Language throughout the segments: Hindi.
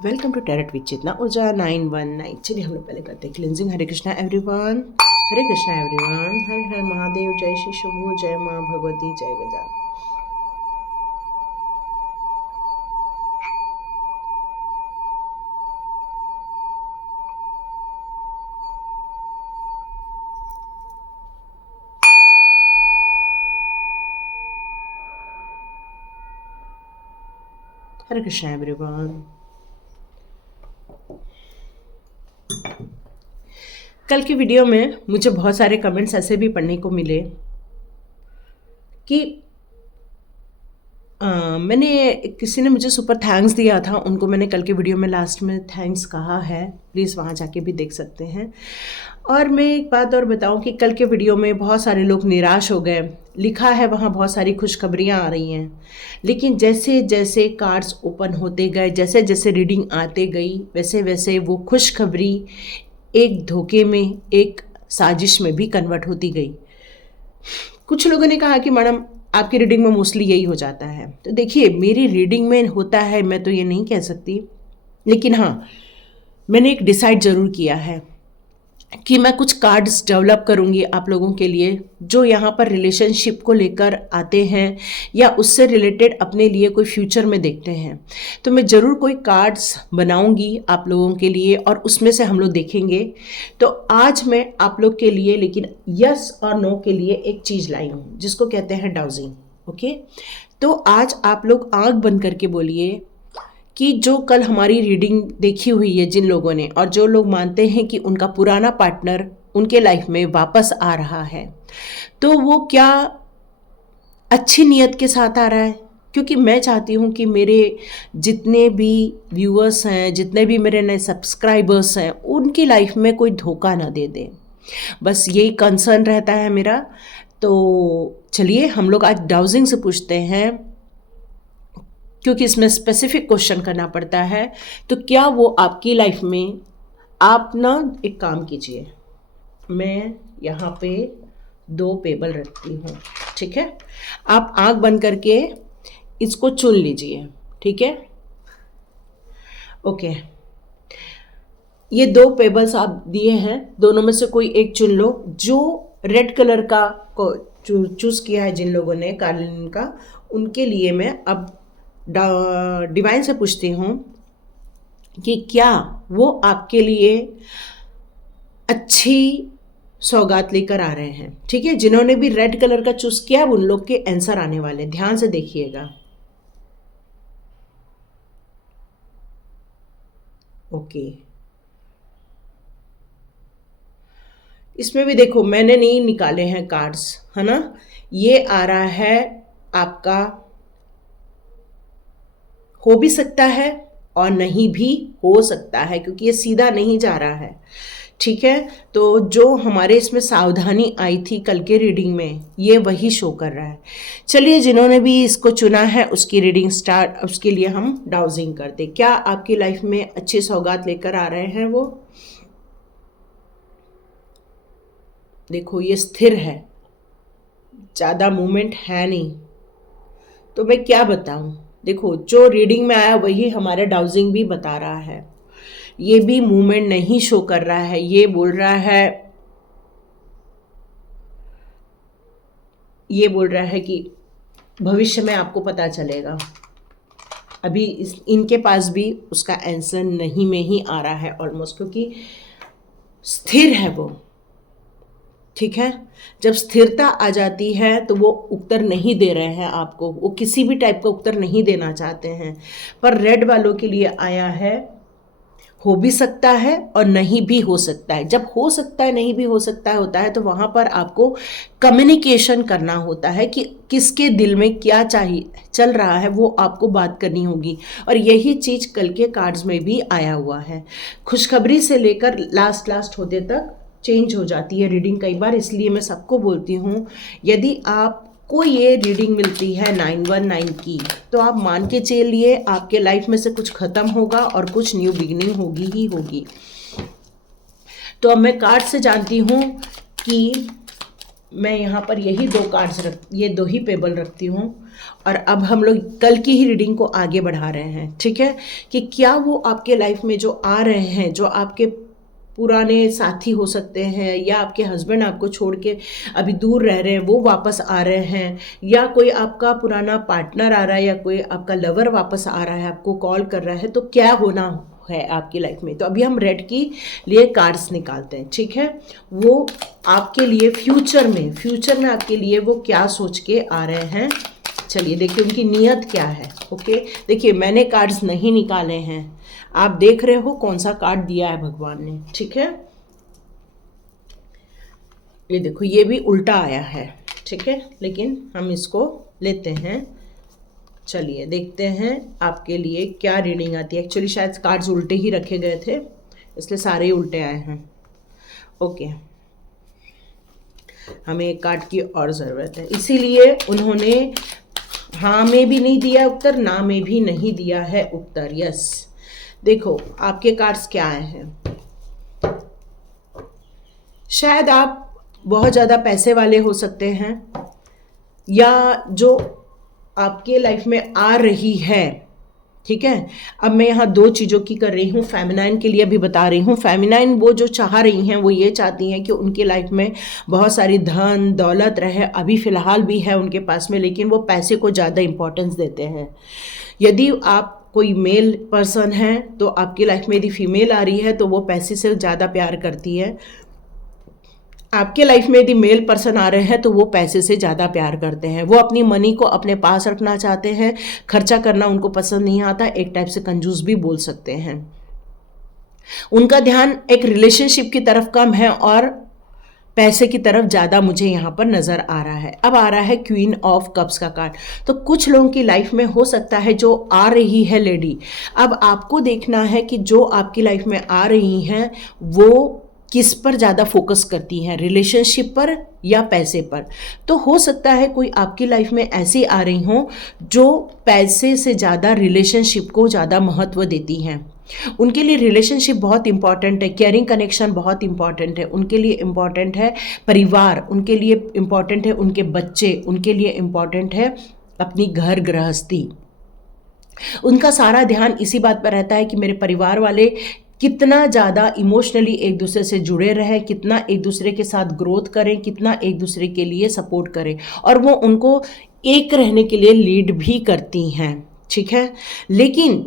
वेलकम टू टैरेट विद चेतना ऊर्जा 919। चलिए हम लोग पहले करते हैं क्लिनजिंग। हरे कृष्णा एवरीवन, हरे कृष्णा एवरीवन, हर हर महादेव, जय श्री शुभु, जय माँ भगवती, जय गजानन। हरे कृष्णा एवरीवन। कल की वीडियो में मुझे बहुत सारे कमेंट्स ऐसे भी पढ़ने को मिले कि मैंने किसी ने मुझे सुपर थैंक्स दिया था, उनको मैंने कल के वीडियो में लास्ट में थैंक्स कहा है, प्लीज़ वहाँ जाके भी देख सकते हैं। और मैं एक बात और बताऊं कि कल के वीडियो में बहुत सारे लोग निराश हो गए। लिखा है वहाँ बहुत सारी खुशखबरियाँ आ रही हैं, लेकिन जैसे जैसे कार्ड्स ओपन होते गए, जैसे जैसे रीडिंग आते गई, वैसे वैसे वो खुशखबरी एक धोखे में, एक साजिश में भी कन्वर्ट होती गई। कुछ लोगों ने कहा कि मैडम आपकी रीडिंग में मोस्टली यही हो जाता है। तो देखिए, मेरी रीडिंग में होता है मैं तो ये नहीं कह सकती, लेकिन हाँ, मैंने एक डिसाइड ज़रूर किया है कि मैं कुछ कार्ड्स डेवलप करूंगी आप लोगों के लिए, जो यहाँ पर रिलेशनशिप को लेकर आते हैं या उससे रिलेटेड अपने लिए कोई फ्यूचर में देखते हैं। तो मैं ज़रूर कोई कार्ड्स बनाऊंगी आप लोगों के लिए और उसमें से हम लोग देखेंगे। तो आज मैं आप लोग के लिए लेकिन यस और नो के लिए एक चीज़ लाई हूँ जिसको कहते हैं डाउजिंग। ओके, तो आज आप लोग आँख बंद करके बोलिए कि जो कल हमारी रीडिंग देखी हुई है जिन लोगों ने, और जो लोग मानते हैं कि उनका पुराना पार्टनर उनके लाइफ में वापस आ रहा है, तो वो क्या अच्छी नीयत के साथ आ रहा है? क्योंकि मैं चाहती हूँ कि मेरे जितने भी व्यूअर्स हैं, जितने भी मेरे नए सब्सक्राइबर्स हैं, उनकी लाइफ में कोई धोखा ना दे दे, बस यही कंसर्न रहता है मेरा। तो चलिए हम लोग आज डाउजिंग से पूछते हैं, क्योंकि इसमें स्पेसिफिक क्वेश्चन करना पड़ता है। तो क्या वो आपकी लाइफ में, आप ना एक काम कीजिए, मैं यहाँ पे 2 पेबल रखती हूँ, ठीक है? आप आंख बंद करके इसको चुन लीजिए, ठीक है? ओके, ये 2 पेबल्स आप दिए हैं, दोनों में से कोई एक चुन लो। जो रेड कलर का को चूज़ किया है जिन लोगों ने कार्लिन का, उनके लिए मैं अब डिवाइन से पूछती हूँ कि क्या वो आपके लिए अच्छी सौगात लेकर आ रहे हैं, ठीक है? जिन्होंने भी रेड कलर का चूज किया उन लोग के आंसर आने वाले, ध्यान से देखिएगा। ओके, इसमें भी देखो मैंने नहीं निकाले हैं कार्ड्स, है ना? ये आ रहा है आपका, हो भी सकता है और नहीं भी हो सकता है, क्योंकि ये सीधा नहीं जा रहा है, ठीक है? तो जो हमारे इसमें सावधानी आई थी कल के रीडिंग में, ये वही शो कर रहा है। चलिए, जिन्होंने भी इसको चुना है उसकी रीडिंग स्टार्ट, उसके लिए हम डाउजिंग करते। क्या आपकी लाइफ में अच्छी सौगात लेकर आ रहे हैं वो? देखो ये स्थिर है, ज़्यादा मूवमेंट है नहीं, तो मैं क्या बताऊं? देखो जो रीडिंग में आया वही हमारा डाउजिंग भी बता रहा है। ये भी मूवमेंट नहीं शो कर रहा है, ये बोल रहा है, ये बोल रहा है कि भविष्य में आपको पता चलेगा। अभी इनके पास भी उसका आंसर नहीं में ही आ रहा है ऑलमोस्ट, क्योंकि स्थिर है वो, ठीक है? जब स्थिरता आ जाती है तो वो उत्तर नहीं दे रहे हैं आपको, वो किसी भी टाइप का उत्तर नहीं देना चाहते हैं। पर रेड वालों के लिए आया है, हो भी सकता है और नहीं भी हो सकता है। जब हो सकता है, नहीं भी हो सकता है होता है, तो वहाँ पर आपको कम्युनिकेशन करना होता है कि किसके दिल में क्या चाहिए चल रहा है, वो आपको बात करनी होगी। और यही चीज़ कल के कार्ड्स में भी आया हुआ है। खुशखबरी से लेकर लास्ट होते तक चेंज हो जाती है रीडिंग कई बार, इसलिए मैं सबको बोलती हूँ, यदि आपको ये रीडिंग मिलती है 919 की, तो आप मान के चलिए आपके लाइफ में से कुछ ख़त्म होगा और कुछ न्यू बिगिनिंग होगी ही होगी। तो अब मैं कार्ड से जानती हूँ कि मैं यहाँ पर यही 2 कार्ड्स ये 2 ही पेबल रखती हूँ और अब हम लोग कल की ही रीडिंग को आगे बढ़ा रहे हैं, ठीक है। कि क्या वो आपके लाइफ में जो आ रहे हैं, जो आपके पुराने साथी हो सकते हैं, या आपके हस्बैंड आपको छोड़ के अभी दूर रह रहे हैं, वो वापस आ रहे हैं, या कोई आपका पुराना पार्टनर आ रहा है, या कोई आपका लवर वापस आ रहा है, आपको कॉल कर रहा है, तो क्या होना है आपकी लाइफ में। तो अभी हम रेड की लिए कार्ड्स निकालते हैं, ठीक है। वो आपके लिए फ्यूचर में आपके लिए वो क्या सोच के आ रहे हैं, चलिए देखिए उनकी नीयत क्या है। ओके, देखिए मैंने कार्ड्स नहीं निकाले हैं, आप देख रहे हो कौन सा कार्ड दिया है भगवान ने, ठीक है। ये देखो ये भी उल्टा आया है, ठीक है, लेकिन हम इसको लेते हैं। चलिए देखते हैं आपके लिए क्या रीडिंग आती है। एक्चुअली शायद कार्ड्स उल्टे ही रखे गए थे, इसलिए सारे ही उल्टे आए हैं। ओके, हमें एक कार्ड की और ज़रूरत है, इसीलिए उन्होंने हाँ में भी नहीं दिया उत्तर, ना में भी नहीं दिया है उत्तर। यस, देखो आपके कार्ड्स क्या आए हैं। शायद आप बहुत ज़्यादा पैसे वाले हो सकते हैं, या जो आपके लाइफ में आ रही है, ठीक है। अब मैं यहाँ 2 चीज़ों की कर रही हूँ, फेमिनाइन के लिए भी बता रही हूँ। फेमिनाइन वो जो चाह रही हैं, वो ये चाहती हैं कि उनके लाइफ में बहुत सारी धन दौलत रहे, अभी फ़िलहाल भी है उनके पास में, लेकिन वो पैसे को ज़्यादा इंपॉर्टेंस देते हैं। यदि आप कोई मेल पर्सन है तो आपकी लाइफ में यदि फीमेल आ रही है तो वो पैसे से ज़्यादा प्यार करती है। आपके लाइफ में यदि मेल पर्सन आ रहे हैं तो वो पैसे से ज़्यादा प्यार करते हैं, वो अपनी मनी को अपने पास रखना चाहते हैं, खर्चा करना उनको पसंद नहीं आता, एक टाइप से कंजूस भी बोल सकते हैं। उनका ध्यान एक रिलेशनशिप की तरफ कम है और पैसे की तरफ ज़्यादा मुझे यहाँ पर नज़र आ रहा है। अब आ रहा है क्वीन ऑफ कप्स का कार्ड। तो कुछ लोगों की लाइफ में हो सकता है जो आ रही है लेडी, अब आपको देखना है कि जो आपकी लाइफ में आ रही हैं वो किस पर ज़्यादा फोकस करती हैं, रिलेशनशिप पर या पैसे पर। तो हो सकता है कोई आपकी लाइफ में ऐसी आ रही हों जो पैसे से ज़्यादा रिलेशनशिप को ज़्यादा महत्व देती हैं। उनके लिए रिलेशनशिप बहुत इंपॉर्टेंट है, केयरिंग कनेक्शन बहुत इंपॉर्टेंट है, उनके लिए इम्पॉर्टेंट है परिवार, उनके लिए इम्पॉर्टेंट है उनके बच्चे, उनके लिए इम्पॉर्टेंट है अपनी घर गृहस्थी। उनका सारा ध्यान इसी बात पर रहता है कि मेरे परिवार वाले कितना ज़्यादा इमोशनली एक दूसरे से जुड़े रहें, कितना एक दूसरे के साथ ग्रोथ करें, कितना एक दूसरे के लिए सपोर्ट करें, और वो उनको एक रहने के लिए लीड भी करती हैं, ठीक है। लेकिन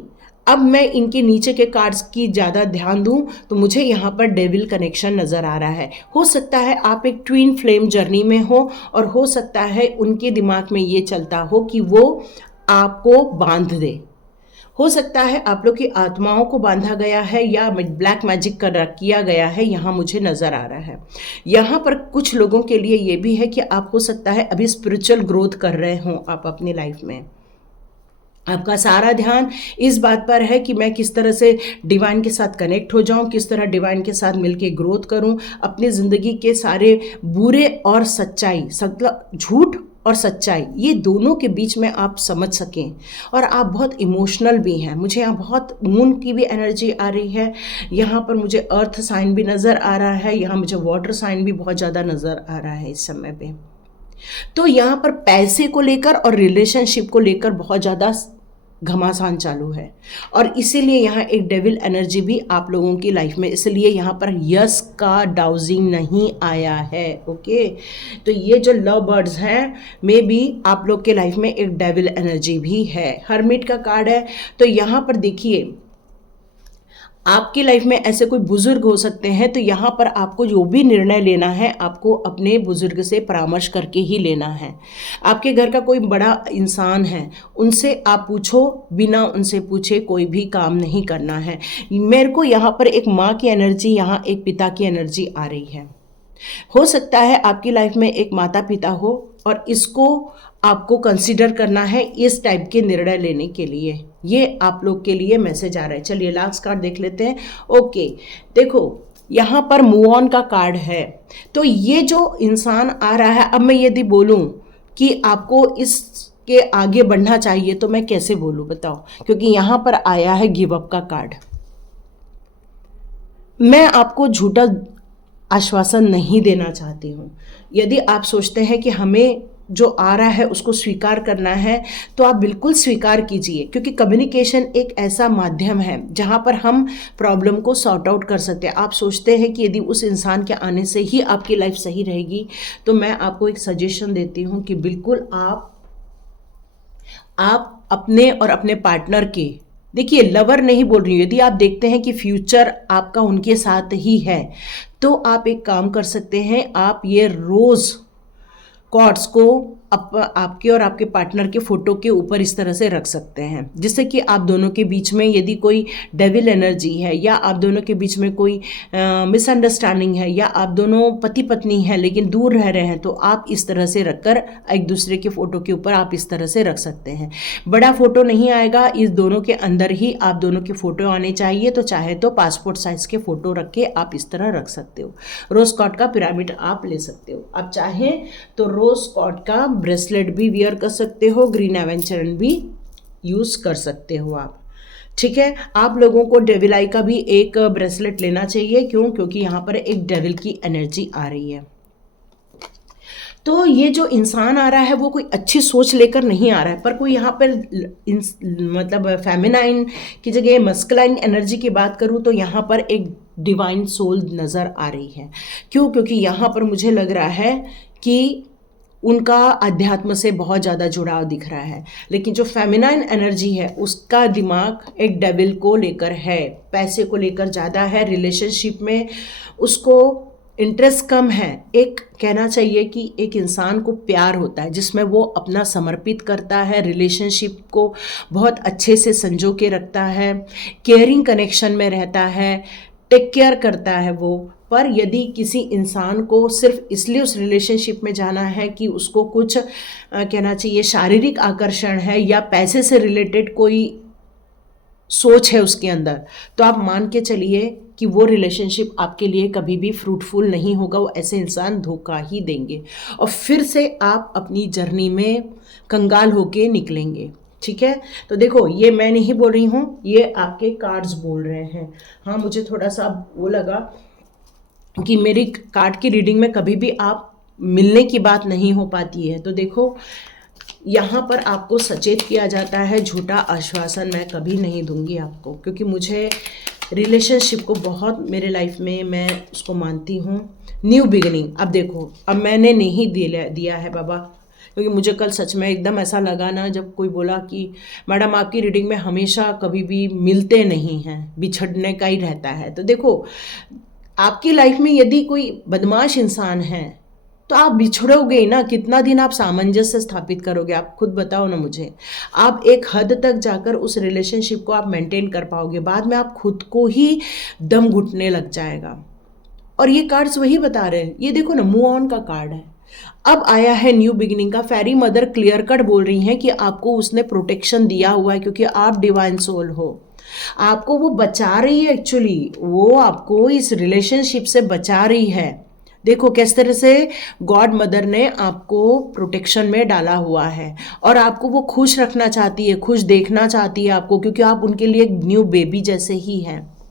अब मैं इनके नीचे के कार्ड्स की ज़्यादा ध्यान दूं तो मुझे यहाँ पर डेविल कनेक्शन नज़र आ रहा है। हो सकता है आप एक ट्विन फ्लेम जर्नी में हो, और हो सकता है उनके दिमाग में ये चलता हो कि वो आपको बांध दे। हो सकता है आप लोग की आत्माओं को बांधा गया है या ब्लैक मैजिक किया गया है, यहाँ मुझे नज़र आ रहा है। यहाँ पर कुछ लोगों के लिए ये भी है कि आप हो सकता है अभी स्पिरिचुअल ग्रोथ कर रहे हों आप अपनी लाइफ में। आपका सारा ध्यान इस बात पर है कि मैं किस तरह से डिवाइन के साथ कनेक्ट हो जाऊं, किस तरह डिवाइन के साथ मिलके ग्रोथ करूं, अपनी ज़िंदगी के सारे बुरे और सच्चाई, झूठ और सच्चाई, ये दोनों के बीच में आप समझ सकें। और आप बहुत इमोशनल भी हैं। मुझे यहाँ बहुत मून की भी एनर्जी आ रही है, यहाँ पर मुझे अर्थ साइन भी नज़र आ रहा है, यहाँ मुझे वाटर साइन भी बहुत ज़्यादा नज़र आ रहा है इस समय पे। तो यहाँ पर पैसे को लेकर और रिलेशनशिप को लेकर बहुत ज़्यादा घमासान चालू है, और इसीलिए यहाँ एक डेविल एनर्जी भी आप लोगों की लाइफ में, इसलिए यहाँ पर यस का डाउजिंग नहीं आया है। ओके, तो ये जो लव बर्ड्स हैं मे बी आप लोग के लाइफ में एक डेविल एनर्जी भी है। हर्मिट का कार्ड है, तो यहाँ पर देखिए आपकी लाइफ में ऐसे कोई बुजुर्ग हो सकते हैं, तो यहाँ पर आपको जो भी निर्णय लेना है आपको अपने बुजुर्ग से परामर्श करके ही लेना है। आपके घर का कोई बड़ा इंसान है, उनसे आप पूछो, बिना उनसे पूछे कोई भी काम नहीं करना है। मेरे को यहाँ पर एक माँ की एनर्जी, यहाँ एक पिता की एनर्जी आ रही है। हो सकता है आपकी लाइफ में एक माता पिता हो और इसको आपको कंसीडर करना है इस टाइप के निर्णय लेने के लिए। ये आप लोग के लिए मैसेज आ रहा है। चलिए लास्ट कार्ड देख लेते हैं। ओके, देखो यहाँ पर मूव ऑन का कार्ड है। तो ये जो इंसान आ रहा है, अब मैं यदि बोलूँ कि आपको इसके आगे बढ़ना चाहिए तो मैं कैसे बोलूँ बताओ, क्योंकि यहाँ पर आया है गिव अप का कार्ड। मैं आपको झूठा आश्वासन नहीं देना चाहती हूँ। यदि आप सोचते हैं कि हमें जो आ रहा है उसको स्वीकार करना है, तो आप बिल्कुल स्वीकार कीजिए, क्योंकि कम्युनिकेशन एक ऐसा माध्यम है जहाँ पर हम प्रॉब्लम को सॉर्ट आउट कर सकते हैं। आप सोचते हैं कि यदि उस इंसान के आने से ही आपकी लाइफ सही रहेगी, तो मैं आपको एक सजेशन देती हूँ कि बिल्कुल आप अपने और अपने पार्टनर के, देखिए लवर नहीं बोल रही हूँ, यदि आप देखते हैं कि फ्यूचर आपका उनके साथ ही है, तो आप एक काम कर सकते हैं, आप ये रोज़ कॉर्ड्स को आपके और आपके पार्टनर के फ़ोटो के ऊपर इस तरह से रख सकते हैं, जिससे कि आप दोनों के बीच में यदि कोई डेविल एनर्जी है, या आप दोनों के बीच में कोई मिसअंडरस्टैंडिंग है, या आप दोनों पति पत्नी हैं लेकिन दूर रह रहे हैं, तो आप इस तरह से रखकर एक दूसरे के फ़ोटो के ऊपर आप इस तरह से रख सकते हैं। बड़ा फ़ोटो नहीं आएगा, इस दोनों के अंदर ही आप दोनों के फ़ोटो आने चाहिए, तो चाहे तो पासपोर्ट साइज़ के फ़ोटो रख के आप इस तरह रख सकते हो। रोज़ कॉर्ड का पिरामिड आप ले सकते हो। आप चाहें तो रोज़ कॉर्ड का ब्रेसलेट भी वियर कर सकते हो, ग्रीन एवेंचरन भी यूज़ कर सकते हो आप। ठीक है, आप लोगों को डेविल आई का भी एक ब्रेसलेट लेना चाहिए। क्यों? क्योंकि यहाँ पर एक डेविल की एनर्जी आ रही है। तो ये जो इंसान आ रहा है वो कोई अच्छी सोच लेकर नहीं आ रहा है, पर कोई यहाँ पर मतलब फेमिनाइन की जगह मस्कुलाइन एनर्जी की बात करूँ तो यहाँ पर एक डिवाइन सोल नज़र आ रही है। क्यों? क्योंकि यहाँ पर मुझे लग रहा है कि उनका अध्यात्म से बहुत ज़्यादा जुड़ाव दिख रहा है, लेकिन जो फेमिनाइन एनर्जी है उसका दिमाग एक डेविल को लेकर है, पैसे को लेकर ज़्यादा है, रिलेशनशिप में उसको इंटरेस्ट कम है। एक कहना चाहिए कि एक इंसान को प्यार होता है जिसमें वो अपना समर्पित करता है, रिलेशनशिप को बहुत अच्छे से संजो के रखता है, केयरिंग कनेक्शन में रहता है, टेक केयर करता है वो। पर यदि किसी इंसान को सिर्फ इसलिए उस रिलेशनशिप में जाना है कि उसको कुछ कहना चाहिए शारीरिक आकर्षण है या पैसे से रिलेटेड कोई सोच है उसके अंदर, तो आप मान के चलिए कि वो रिलेशनशिप आपके लिए कभी भी फ्रूटफुल नहीं होगा। वो ऐसे इंसान धोखा ही देंगे और फिर से आप अपनी जर्नी में कंगाल होके निकलेंगे। ठीक है, तो देखो ये मैं नहीं बोल रही हूँ, ये आपके कार्ड्स बोल रहे हैं। हाँ, मुझे थोड़ा सा वो लगा कि मेरी कार्ड की रीडिंग में कभी भी आप मिलने की बात नहीं हो पाती है। तो देखो यहाँ पर आपको सचेत किया जाता है, झूठा आश्वासन मैं कभी नहीं दूंगी आपको, क्योंकि मुझे रिलेशनशिप को बहुत मेरे लाइफ में मैं उसको मानती हूँ न्यू बिगिनिंग। अब देखो, अब मैंने नहीं दिया है बाबा, क्योंकि मुझे कल सच में एकदम ऐसा लगा ना, जब कोई बोला कि मैडम आपकी रीडिंग में हमेशा कभी भी मिलते नहीं हैं, बिछड़ने का ही रहता है। तो देखो आपकी लाइफ में यदि कोई बदमाश इंसान है तो आप बिछड़ोगे ही ना, कितना दिन आप सामंजस्य स्थापित करोगे? आप खुद बताओ ना मुझे। आप एक हद तक जाकर उस रिलेशनशिप को आप मेंटेन कर पाओगे, बाद में आप खुद को ही दम घुटने लग जाएगा। और ये कार्ड्स वही बता रहे हैं, ये देखो ना मूव ऑन का कार्ड है। अब आया है न्यू बिगिनिंग का। फेरी मदर क्लियर कट बोल रही हैं कि आपको उसने प्रोटेक्शन दिया हुआ है, क्योंकि आप डिवाइन सोल हो। आपको वो बचा रही है, एक्चुअली वो आपको इस रिलेशनशिप से बचा रही है। देखो किस तरह से गॉड मदर ने आपको प्रोटेक्शन में डाला हुआ है और आपको वो खुश रखना चाहती है, खुश देखना चाहती है आपको, क्योंकि आप उनके लिए एक न्यू बेबी जैसे ही हैं।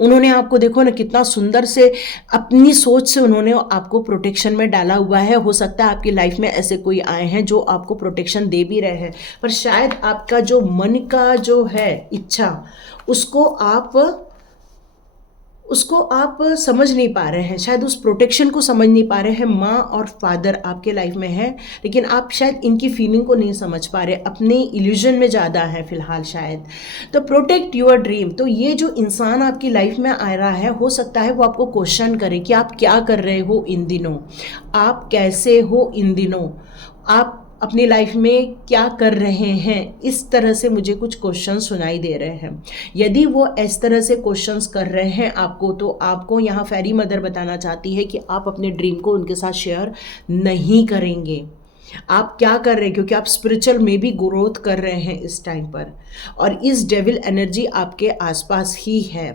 उन्होंने आपको देखो ना कितना सुंदर से अपनी सोच से उन्होंने आपको प्रोटेक्शन में डाला हुआ है। हो सकता है आपकी लाइफ में ऐसे कोई आए हैं जो आपको प्रोटेक्शन दे भी रहे हैं, पर शायद आपका जो मन का जो है इच्छा, उसको आप समझ नहीं पा रहे हैं, शायद उस प्रोटेक्शन को समझ नहीं पा रहे हैं। माँ और फादर आपके लाइफ में है, लेकिन आप शायद इनकी फीलिंग को नहीं समझ पा रहे, अपने इल्यूजन में ज़्यादा है फिलहाल शायद। तो प्रोटेक्ट योर ड्रीम। तो ये जो इंसान आपकी लाइफ में आ रहा है, हो सकता है वो आपको क्वेश्चन करे कि आप क्या कर रहे हो इन दिनों, आप कैसे हो इन दिनों, आप अपनी लाइफ में क्या कर रहे हैं। इस तरह से मुझे कुछ क्वेश्चन सुनाई दे रहे हैं। यदि वो इस तरह से क्वेश्चंस कर रहे हैं आपको, तो आपको यहाँ फेरी मदर बताना चाहती है कि आप अपने ड्रीम को उनके साथ शेयर नहीं करेंगे। आप क्या कर रहे हैं, क्योंकि आप स्पिरिचुअल में भी ग्रोथ कर रहे हैं इस टाइम पर, और इस डेविल एनर्जी आपके आसपास ही है।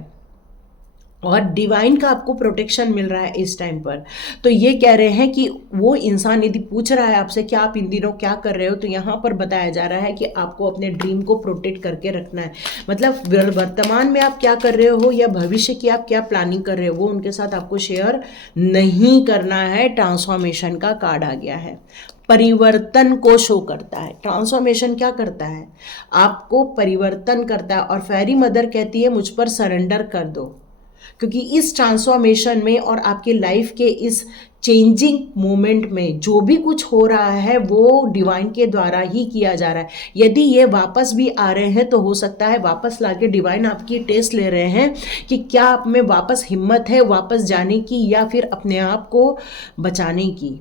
और डिवाइन का आपको प्रोटेक्शन मिल रहा है इस टाइम पर। तो ये कह रहे हैं कि वो इंसान यदि पूछ रहा है आपसे कि आप इन दिनों क्या कर रहे हो, तो यहाँ पर बताया जा रहा है कि आपको अपने ड्रीम को प्रोटेक्ट करके रखना है। मतलब वर्तमान में आप क्या कर रहे हो या भविष्य की आप क्या प्लानिंग कर रहे हो, वो उनके साथ आपको शेयर नहीं करना है। ट्रांसफॉर्मेशन का कार्ड आ गया है, परिवर्तन को शो करता है। ट्रांसफॉर्मेशन क्या करता है, आपको परिवर्तन करता है। और फेरी मदर कहती है मुझ पर सरेंडर कर दो, क्योंकि इस ट्रांसफॉर्मेशन में और आपके लाइफ के इस चेंजिंग मोमेंट में जो भी कुछ हो रहा है वो डिवाइन के द्वारा ही किया जा रहा है। यदि ये वापस भी आ रहे हैं तो हो सकता है वापस लाके डिवाइन आपकी टेस्ट ले रहे हैं कि क्या आप में वापस हिम्मत है वापस जाने की या फिर अपने आप को बचाने की।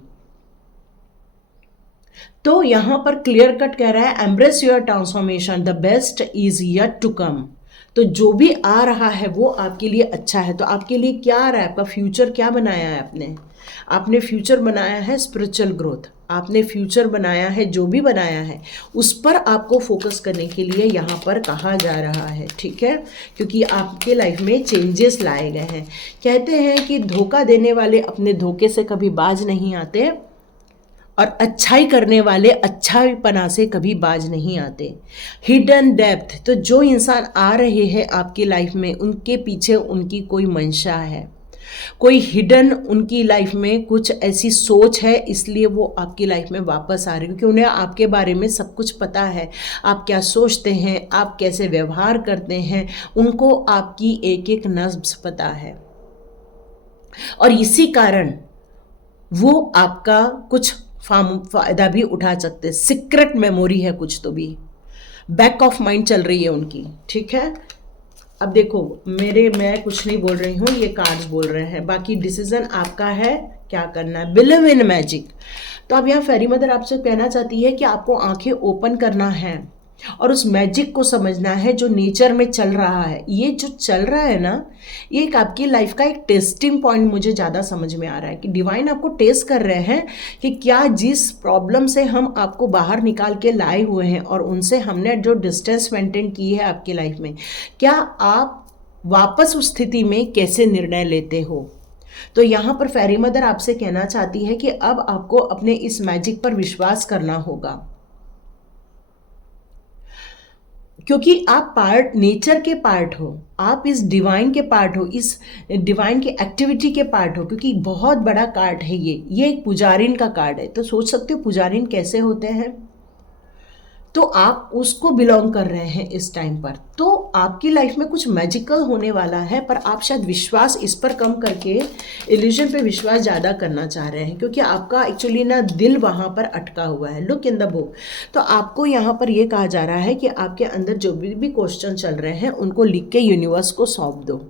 तो यहां पर क्लियर कट कह रहा है embrace your transformation, the best is yet to come. तो जो भी आ रहा है वो आपके लिए अच्छा है। तो आपके लिए क्या आ रहा है, आपका फ्यूचर क्या बनाया है आपने फ्यूचर बनाया है स्पिरिचुअल ग्रोथ, आपने फ्यूचर बनाया है, जो भी बनाया है उस पर आपको फोकस करने के लिए यहाँ पर कहा जा रहा है, ठीक है। क्योंकि आपके लाइफ में चेंजेस लाए गए हैं। कहते हैं कि धोखा देने वाले अपने धोखे से कभी बाज नहीं आते और अच्छाई करने वाले अच्छाईपना से कभी बाज नहीं आते। हिडन डेप्थ, तो जो इंसान आ रहे हैं आपकी लाइफ में उनके पीछे उनकी कोई मंशा है, कोई हिडन उनकी लाइफ में कुछ ऐसी सोच है, इसलिए वो आपकी लाइफ में वापस आ रहे हैं। क्योंकि उन्हें आपके बारे में सब कुछ पता है, आप क्या सोचते हैं, आप कैसे व्यवहार करते हैं, उनको आपकी एक एक नब्ज़ पता है। और इसी कारण वो आपका कुछ फ़ायदा भी उठा सकते हैं। सीक्रेट मेमोरी है कुछ, तो भी बैक ऑफ माइंड चल रही है उनकी, ठीक है। अब देखो मैं कुछ नहीं बोल रही हूँ, ये कार्ड्स बोल रहे हैं, बाकी डिसीजन आपका है क्या करना है। Believe in magic. तो अब यहाँ फेरी मदर आपसे कहना चाहती है कि आपको आंखें ओपन करना है और उस मैजिक को समझना है जो नेचर में चल रहा है। ये जो चल रहा है ना, ये एक आपकी लाइफ का एक टेस्टिंग पॉइंट मुझे ज़्यादा समझ में आ रहा है कि डिवाइन आपको टेस्ट कर रहे हैं कि क्या जिस प्रॉब्लम से हम आपको बाहर निकाल के लाए हुए हैं और उनसे हमने जो डिस्टेंस मेंटेन की है आपकी लाइफ में, क्या आप वापस उस स्थिति में कैसे निर्णय लेते हो। तो यहाँ पर फेरी मदर आपसे कहना चाहती है कि अब आपको अपने इस मैजिक पर विश्वास करना होगा, क्योंकि आप पार्ट नेचर के पार्ट हो, आप इस डिवाइन के पार्ट हो, इस डिवाइन की एक्टिविटी के पार्ट हो। क्योंकि बहुत बड़ा कार्ड है ये एक पुजारिन का कार्ड है। तो सोच सकते हो पुजारिन कैसे होते हैं, तो आप उसको बिलोंग कर रहे हैं इस टाइम पर। तो आपकी लाइफ में कुछ मैजिकल होने वाला है, पर आप शायद विश्वास इस पर कम करके इल्यूजन पे विश्वास ज़्यादा करना चाह रहे हैं, क्योंकि आपका एक्चुअली ना दिल वहाँ पर अटका हुआ है। Look in the book. तो आपको यहाँ पर ये कहा जा रहा है कि आपके अंदर जो भी क्वेश्चन चल रहे हैं उनको लिख के यूनिवर्स को सौंप दो,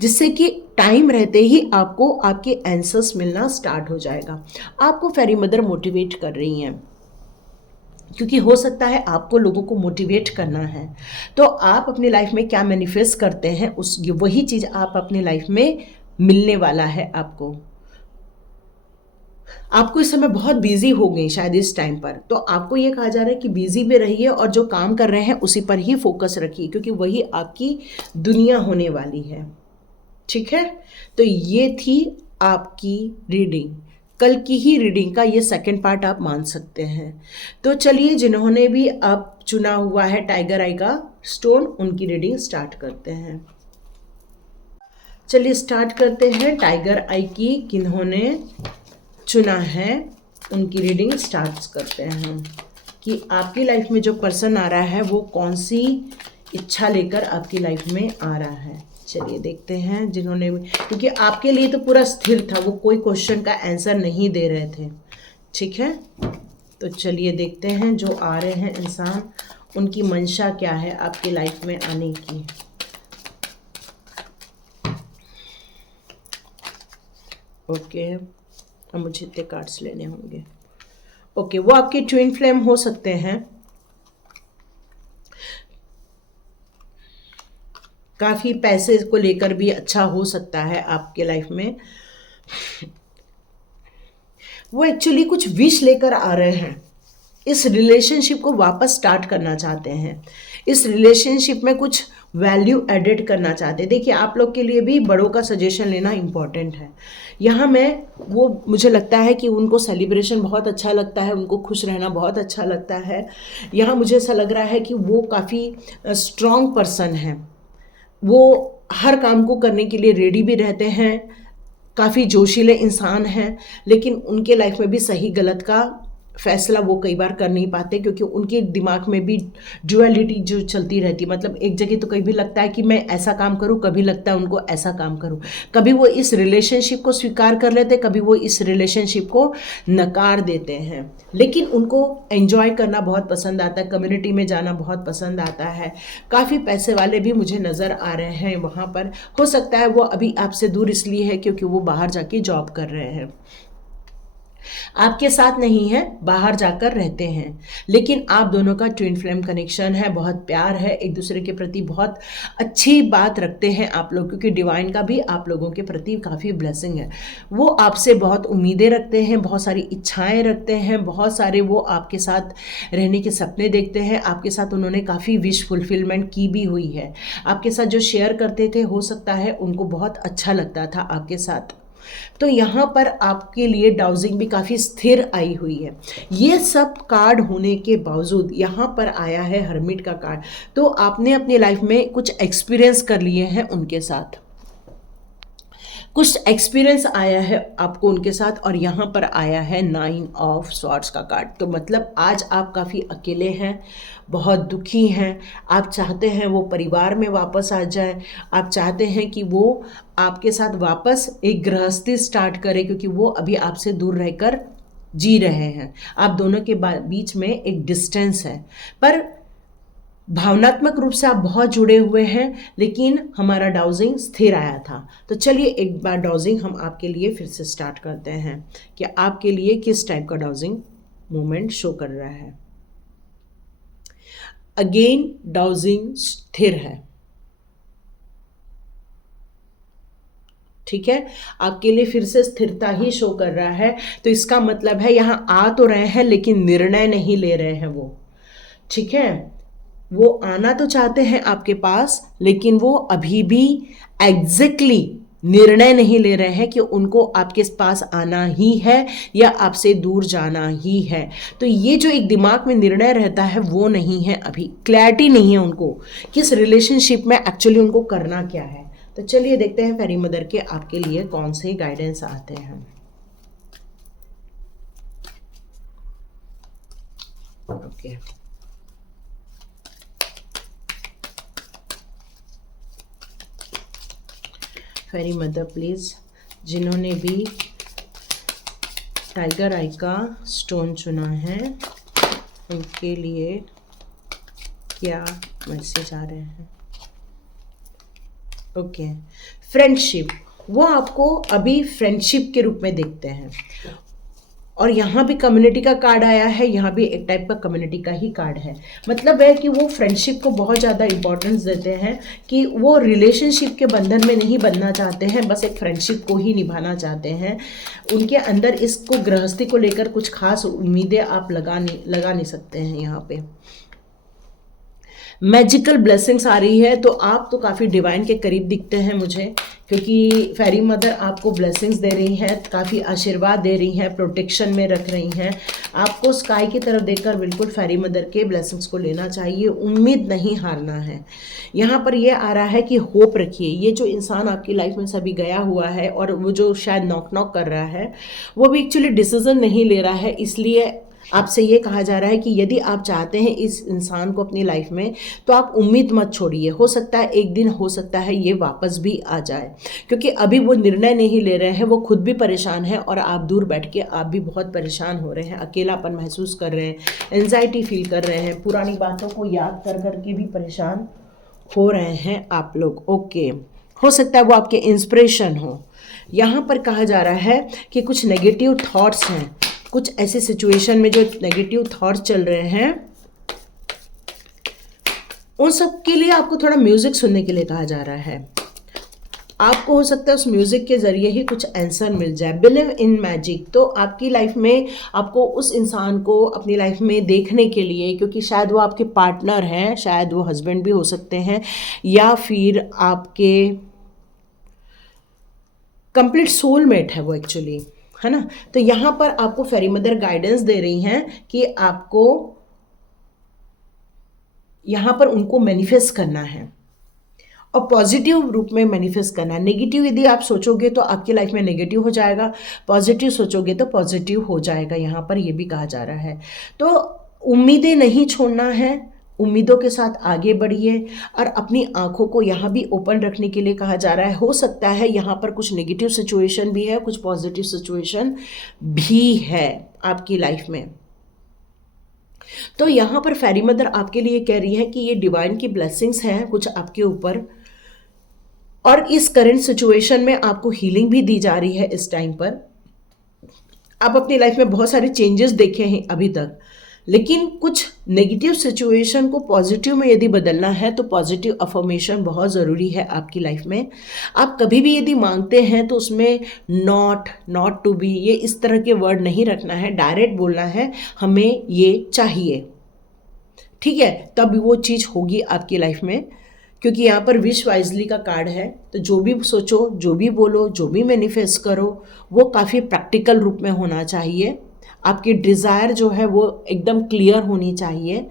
जिससे कि टाइम रहते ही आपको आपके आंसर्स मिलना स्टार्ट हो जाएगा। आपको फेरी मदर मोटिवेट कर रही हैं, क्योंकि हो सकता है आपको लोगों को मोटिवेट करना है। तो आप अपनी लाइफ में क्या मैनिफेस्ट करते हैं उस वही चीज़ आप अपनी लाइफ में मिलने वाला है आपको इस समय बहुत बिजी हो गई शायद इस टाइम पर। तो आपको ये कहा जा रहा है कि बिजी भी रहिए और जो काम कर रहे हैं उसी पर ही फोकस रखिए, क्योंकि वही आपकी दुनिया होने वाली है, ठीक है। तो ये थी आपकी रीडिंग, कल की ही रीडिंग का ये सेकंड पार्ट आप मान सकते हैं। तो चलिए जिन्होंने भी अब चुना हुआ है टाइगर आई का स्टोन, उनकी रीडिंग स्टार्ट करते हैं। चलिए स्टार्ट करते हैं टाइगर आई की, किन्होंने चुना है उनकी रीडिंग स्टार्ट करते हैं कि आपकी लाइफ में जो पर्सन आ रहा है वो कौन सी इच्छा लेकर आपकी लाइफ में आ रहा है। चलिए देखते हैं जिन्होंने, क्योंकि आपके लिए तो पूरा स्थिर था, वो कोई क्वेश्चन का आंसर नहीं दे रहे थे, ठीक है। तो चलिए देखते हैं जो आ रहे हैं इंसान, उनकी मंशा क्या है आपकी लाइफ में आने की। ओके, अब मुझे इतने कार्ड्स लेने होंगे। ओके, वो आपके ट्विन फ्लेम हो सकते हैं, काफ़ी पैसे को लेकर भी अच्छा हो सकता है आपके लाइफ में। वो एक्चुअली कुछ विश लेकर आ रहे हैं, इस रिलेशनशिप को वापस स्टार्ट करना चाहते हैं। इस रिलेशनशिप में कुछ वैल्यू एडिट करना चाहते हैं। देखिए आप लोग के लिए भी बड़ों का सजेशन लेना इम्पॉर्टेंट है। यहाँ मुझे लगता है कि उनको सेलिब्रेशन बहुत अच्छा लगता है, उनको खुश रहना बहुत अच्छा लगता है। यहाँ मुझे ऐसा लग रहा है कि वो काफ़ी स्ट्रॉन्ग पर्सन है, वो हर काम को करने के लिए रेडी भी रहते हैं, काफ़ी जोशीले इंसान हैं, लेकिन उनके लाइफ में भी सही गलत का फैसला वो कई बार कर नहीं पाते, क्योंकि उनके दिमाग में भी ड्युअलिटी जो चलती रहती है। मतलब एक जगह तो कभी लगता है कि मैं ऐसा काम करूं, कभी लगता है उनको ऐसा काम करूं। कभी वो इस रिलेशनशिप को स्वीकार कर लेते, कभी वो इस रिलेशनशिप को नकार देते हैं, लेकिन उनको एंजॉय करना बहुत पसंद आता है, कम्युनिटी में जाना बहुत पसंद आता है। काफ़ी पैसे वाले भी मुझे नज़र आ रहे हैं वहाँ पर। हो सकता है वो अभी आपसे दूर इसलिए है क्योंकि वो बाहर जाके जॉब कर रहे हैं, आपके साथ नहीं है, बाहर जाकर रहते हैं। लेकिन आप दोनों का ट्विन फ्लेम कनेक्शन है, बहुत प्यार है, एक दूसरे के प्रति बहुत अच्छी बात रखते हैं आप लोग, क्योंकि डिवाइन का भी आप लोगों के प्रति काफ़ी ब्लेसिंग है। वो आपसे बहुत उम्मीदें रखते हैं, बहुत सारी इच्छाएं रखते हैं, बहुत सारे वो आपके साथ रहने के सपने देखते हैं। आपके साथ उन्होंने काफ़ी विश फुलफिलमेंट की भी हुई है। आपके साथ जो शेयर करते थे, हो सकता है उनको बहुत अच्छा लगता था आपके साथ। तो यहाँ पर आपके लिए डाउजिंग भी काफ़ी स्थिर आई हुई है। ये सब कार्ड होने के बावजूद यहाँ पर आया है हर्मिट का कार्ड। तो आपने अपनी लाइफ में कुछ एक्सपीरियंस कर लिए हैं उनके साथ, कुछ एक्सपीरियंस आया है आपको उनके साथ, और यहाँ पर आया है 9 ऑफ स्वॉर्ड्स का कार्ड। तो मतलब आज आप काफ़ी अकेले हैं, बहुत दुखी हैं, आप चाहते हैं वो परिवार में वापस आ जाए, आप चाहते हैं कि वो आपके साथ वापस एक गृहस्थी स्टार्ट करे, क्योंकि वो अभी आपसे दूर रहकर जी रहे हैं। आप दोनों के बीच में एक डिस्टेंस है, पर भावनात्मक रूप से आप बहुत जुड़े हुए हैं। लेकिन हमारा डाउजिंग स्थिर आया था। तो चलिए एक बार डाउजिंग हम आपके लिए फिर से स्टार्ट करते हैं कि आपके लिए किस टाइप का डाउजिंग मूवमेंट शो कर रहा है। अगेन डाउजिंग स्थिर है, ठीक है, आपके लिए फिर से स्थिरता ही शो कर रहा है। तो इसका मतलब है यहाँ आ तो रहे हैं लेकिन निर्णय नहीं ले रहे हैं वो, ठीक है। वो आना तो चाहते हैं आपके पास, लेकिन वो अभी भी एग्जैक्टली निर्णय नहीं ले रहे हैं कि उनको आपके पास आना ही है या आपसे दूर जाना ही है। तो ये जो एक दिमाग में निर्णय रहता है वो नहीं है, अभी क्लैरिटी नहीं है उनको किस रिलेशनशिप में एक्चुअली उनको करना क्या है। तो चलिए देखते हैं फेरी मदर के आपके लिए कौन से गाइडेंस आते हैं। ओके, फेरी मदर प्लीज, जिन्होंने भी टाइगर आई का स्टोन चुना है उनके लिए क्या मैसेज आ रहे हैं। ओके, फ्रेंडशिप, वो आपको अभी फ्रेंडशिप के रूप में देखते हैं। और यहाँ भी कम्युनिटी का कार्ड आया है, यहाँ भी एक टाइप का कम्युनिटी का ही कार्ड है। मतलब है कि वो फ्रेंडशिप को बहुत ज़्यादा इम्पोर्टेंस देते हैं, कि वो रिलेशनशिप के बंधन में नहीं बनना चाहते हैं, बस एक फ्रेंडशिप को ही निभाना चाहते हैं। उनके अंदर इसको गृहस्थी को लेकर कुछ खास उम्मीदें आप लगा नहीं सकते हैं। यहाँ पे मैजिकल ब्लेसिंग्स आ रही है, तो आप तो काफ़ी डिवाइन के करीब दिखते हैं मुझे, क्योंकि फेरी मदर आपको ब्लेसिंग्स दे रही हैं, काफ़ी आशीर्वाद दे रही हैं, प्रोटेक्शन में रख रही हैं आपको। स्काई की तरफ देखकर बिल्कुल फेरी मदर के ब्लेसिंग्स को लेना चाहिए, उम्मीद नहीं हारना है। यहाँ पर ये आ रहा है कि होप रखिए। ये जो इंसान आपकी लाइफ में सभी गया हुआ है, और वो जो शायद नॉक कर रहा है, वो भी एक्चुअली डिसीजन नहीं ले रहा है। इसलिए आपसे ये कहा जा रहा है कि यदि आप चाहते हैं इस इंसान को अपनी लाइफ में, तो आप उम्मीद मत छोड़िए। हो सकता है एक दिन, हो सकता है ये वापस भी आ जाए, क्योंकि अभी वो निर्णय नहीं ले रहे हैं, वो खुद भी परेशान है, और आप दूर बैठ के आप भी बहुत परेशान हो रहे हैं, अकेलापन महसूस कर रहे हैं, एंजाइटी फील कर रहे हैं, पुरानी बातों को याद कर के भी परेशान हो रहे हैं आप लोग। ओके, हो सकता है वो आपके इंस्पिरेशन हो। यहाँ पर कहा जा रहा है कि कुछ नेगेटिव थॉट्स हैं, कुछ ऐसे सिचुएशन में जो नेगेटिव थॉट्स चल रहे हैं, उन सब के लिए आपको थोड़ा म्यूजिक सुनने के लिए कहा जा रहा है। आपको हो सकता है उस म्यूज़िक के ज़रिए ही कुछ आंसर मिल जाए। Believe in magic. तो आपकी लाइफ में आपको उस इंसान को अपनी लाइफ में देखने के लिए, क्योंकि शायद वो आपके पार्टनर हैं, शायद वो हस्बैंड भी हो सकते हैं, या फिर आपके कंप्लीट सोलमेट है वो एक्चुअली, है ना। तो यहाँ पर आपको फेरी मदर गाइडेंस दे रही हैं कि आपको यहाँ पर उनको मैनिफेस्ट करना है और पॉजिटिव रूप में मैनिफेस्ट करना है। नेगेटिव यदि आप सोचोगे तो आपकी लाइफ में नेगेटिव हो जाएगा, पॉजिटिव सोचोगे तो पॉजिटिव हो जाएगा, यहाँ पर ये भी कहा जा रहा है। तो उम्मीदें नहीं छोड़ना है, उम्मीदों के साथ आगे बढ़िए और अपनी आंखों को यहाँ भी ओपन रखने के लिए कहा जा रहा है। हो सकता है यहाँ पर कुछ नेगेटिव सिचुएशन भी है, कुछ पॉजिटिव सिचुएशन भी है आपकी लाइफ में। तो यहाँ पर फेरी मदर आपके लिए कह रही है कि ये डिवाइन की ब्लेसिंग्स हैं कुछ आपके ऊपर, और इस करंट सिचुएशन में आपको हीलिंग भी दी जा रही है। इस टाइम पर आप अपनी लाइफ में बहुत सारे चेंजेस देखे हैं अभी तक, लेकिन कुछ नेगेटिव सिचुएशन को पॉजिटिव में यदि बदलना है तो पॉजिटिव अफर्मेशन बहुत ज़रूरी है आपकी लाइफ में। आप कभी भी यदि मांगते हैं तो उसमें नॉट टू बी, ये इस तरह के वर्ड नहीं रखना है, डायरेक्ट बोलना है हमें ये चाहिए, ठीक है, तब वो चीज़ होगी आपकी लाइफ में। क्योंकि यहाँ पर विश वाइजली का कार्ड है, तो जो भी सोचो, जो भी बोलो, जो भी मैनिफेस्ट करो वो काफ़ी प्रैक्टिकल रूप में होना चाहिए। आपकी डिज़ायर जो है वो एकदम क्लियर होनी चाहिए,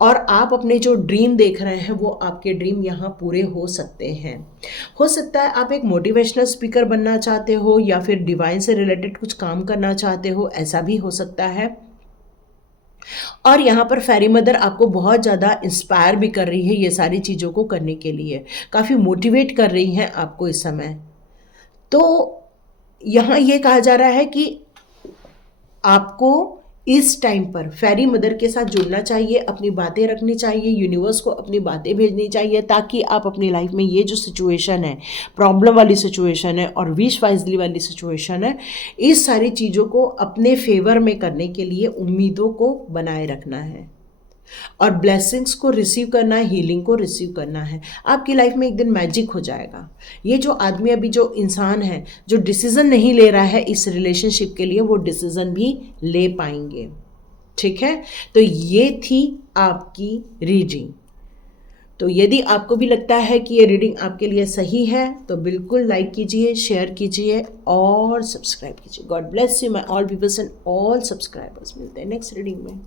और आप अपने जो ड्रीम देख रहे हैं वो आपके ड्रीम यहाँ पूरे हो सकते हैं। हो सकता है आप एक मोटिवेशनल स्पीकर बनना चाहते हो या फिर डिवाइन से रिलेटेड कुछ काम करना चाहते हो, ऐसा भी हो सकता है। और यहाँ पर फेरी मदर आपको बहुत ज़्यादा इंस्पायर भी कर रही है ये सारी चीज़ों को करने के लिए, काफ़ी मोटिवेट कर रही हैं आपको इस समय। तो यहाँ ये कहा जा रहा है कि आपको इस टाइम पर फेरी मदर के साथ जुड़ना चाहिए, अपनी बातें रखनी चाहिए, यूनिवर्स को अपनी बातें भेजनी चाहिए, ताकि आप अपनी लाइफ में ये जो सिचुएशन है, प्रॉब्लम वाली सिचुएशन है और विश वाइजली वाली सिचुएशन है, इस सारी चीज़ों को अपने फेवर में करने के लिए उम्मीदों को बनाए रखना है और ब्लेसिंग्स को रिसीव करना है, हीलिंग को रिसीव करना है। आपकी लाइफ में एक दिन मैजिक हो जाएगा। ये जो आदमी, अभी जो इंसान है जो डिसीज़न नहीं ले रहा है इस रिलेशनशिप के लिए, वो डिसीज़न भी ले पाएंगे, ठीक है। तो ये थी आपकी रीडिंग। तो यदि आपको भी लगता है कि ये रीडिंग आपके लिए सही है तो बिल्कुल लाइक कीजिए, शेयर कीजिए और सब्सक्राइब कीजिए। God bless you my all peoples and all subscribers. मिलते हैं नेक्स्ट रीडिंग में।